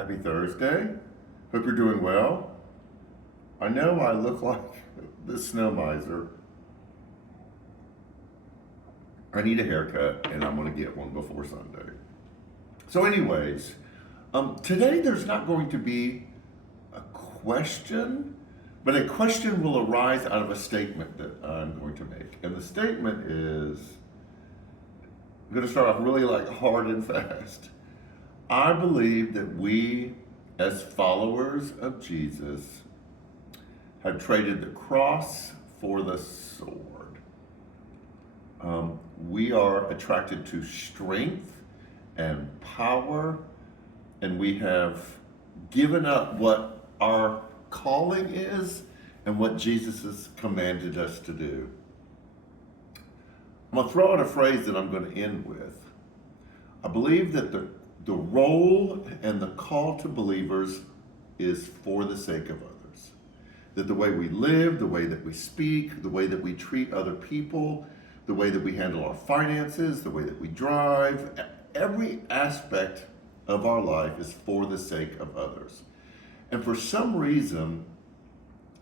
Happy Thursday. Hope you're doing well. I know I look like the snow miser. I need a haircut and I'm going to get one before Sunday. So, anyways, today there's not going to be a question, but a question will arise out of a statement that I'm going to make. And the statement is I'm going to start off really hard and fast. I believe that we, as followers of Jesus, have traded the cross for the sword. We are attracted to strength and power, and we have given up what our calling is and what Jesus has commanded us to do. I'm going to throw out a phrase that I'm going to end with. I believe that the role and the call to believers is for the sake of others. That the way we live, the way that we speak, the way that we treat other people, the way that we handle our finances, the way that we drive, every aspect of our life is for the sake of others. And for some reason,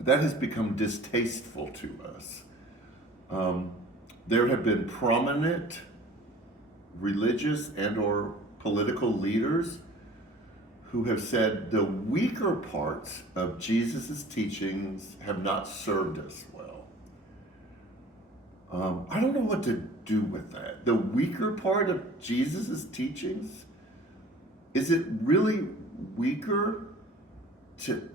that has become distasteful to us. There have been prominent religious and or political leaders who have said the weaker parts of Jesus' teachings have not served us well. I don't know what to do with that. The weaker part of Jesus' teachings, is it really weaker to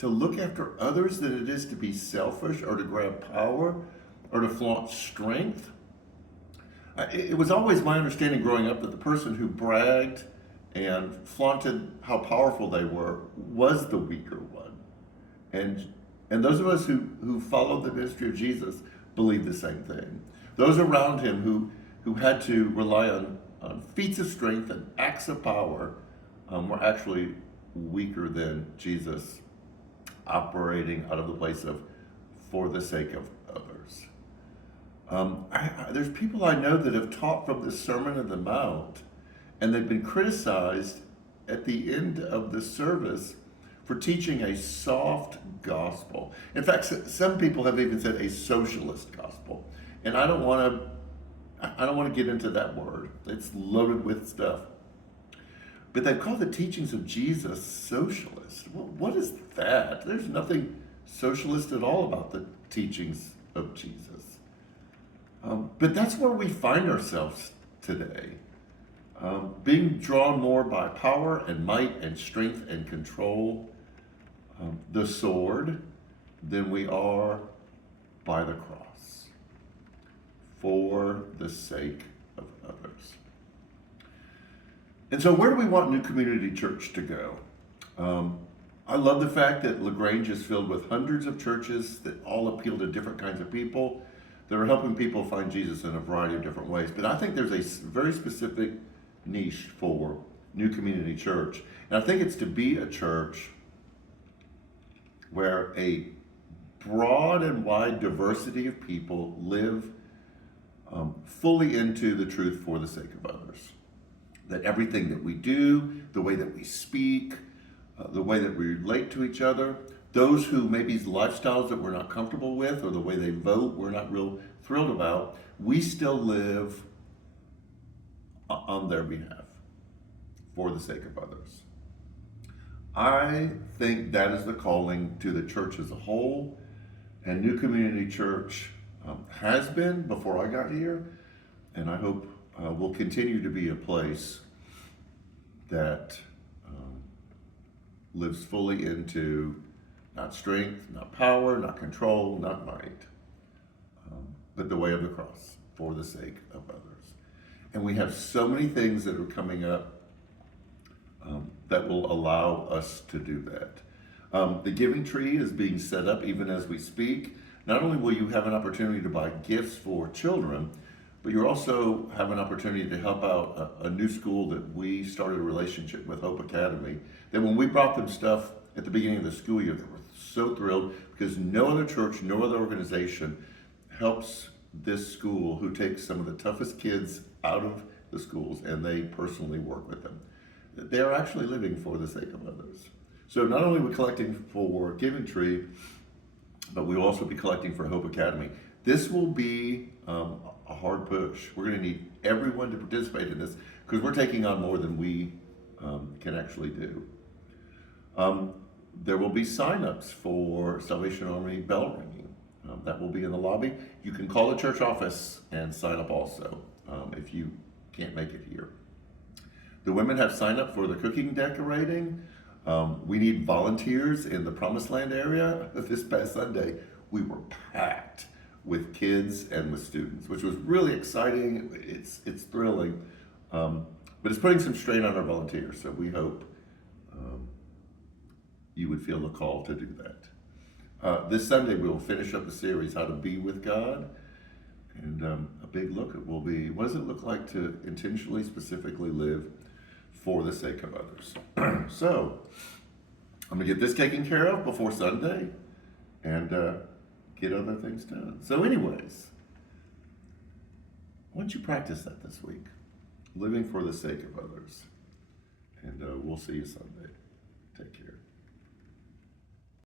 look after others than it is to be selfish or to grab power or to flaunt strength? It was always my understanding growing up that the person who bragged and flaunted how powerful they were was the weaker one. And those of us who followed the ministry of Jesus believed the same thing. Those around him who had to rely on feats of strength and acts of power were actually weaker than Jesus, operating out of the place of for the sake of others. There's people I know that have taught from the Sermon on the Mount, and they've been criticized at the end of the service for teaching a soft gospel. In fact, some people have even said a socialist gospel, and I don't want to get into that word. It's loaded with stuff. But they call the teachings of Jesus socialist. Well, what is that? There's nothing socialist at all about the teachings of Jesus. But that's where we find ourselves today, being drawn more by power and might and strength and control, the sword, than we are by the cross, for the sake of others. And so where do we want New Community Church to go? I love the fact that LaGrange is filled with hundreds of churches that all appeal to different kinds of people, that are helping people find Jesus in a variety of different ways. But I think there's a very specific niche for New Community Church. And I think it's to be a church where a broad and wide diversity of people live fully into the truth for the sake of others. That everything that we do, the way that we speak, the way that we relate to each other, those who maybe lifestyles that we're not comfortable with, or the way they vote we're not real thrilled about, we still live on their behalf for the sake of others. I think that is the calling to the church as a whole, and New Community Church has been before I got here, and I hope will continue to be a place that lives fully into not strength, not power, not control, not might, but the way of the cross for the sake of others. And we have so many things that are coming up that will allow us to do that. The Giving Tree is being set up even as we speak. Not only will you have an opportunity to buy gifts for children, but you also have an opportunity to help out a new school that we started a relationship with, Hope Academy, that when we brought them stuff at the beginning of the school year, they were so thrilled because no other church, no other organization helps this school who takes some of the toughest kids out of the schools, and they personally work with them. they are actually living for the sake of others. So not only are we collecting for Giving Tree, but we'll also be collecting for Hope Academy. This will be a hard push. We're going to need everyone to participate in this because we're taking on more than we can actually do. There will be sign-ups for Salvation Army bell ringing. That will be in the lobby. You can call the church office and sign up also if you can't make it here. The women have signed up for the cooking decorating. We need volunteers in the Promised Land area. This past Sunday, we were packed with kids and with students, which was really exciting. It's thrilling, but it's putting some strain on our volunteers. So we hope you would feel the call to do that. This Sunday, we will finish up the series, How to Be with God. And a big look at will be, what does it look like to intentionally, specifically live for the sake of others? So, I'm going to get this taken care of before Sunday and get other things done. So anyways, why don't you practice that this week? Living for the sake of others. And we'll see you Sunday. Take care.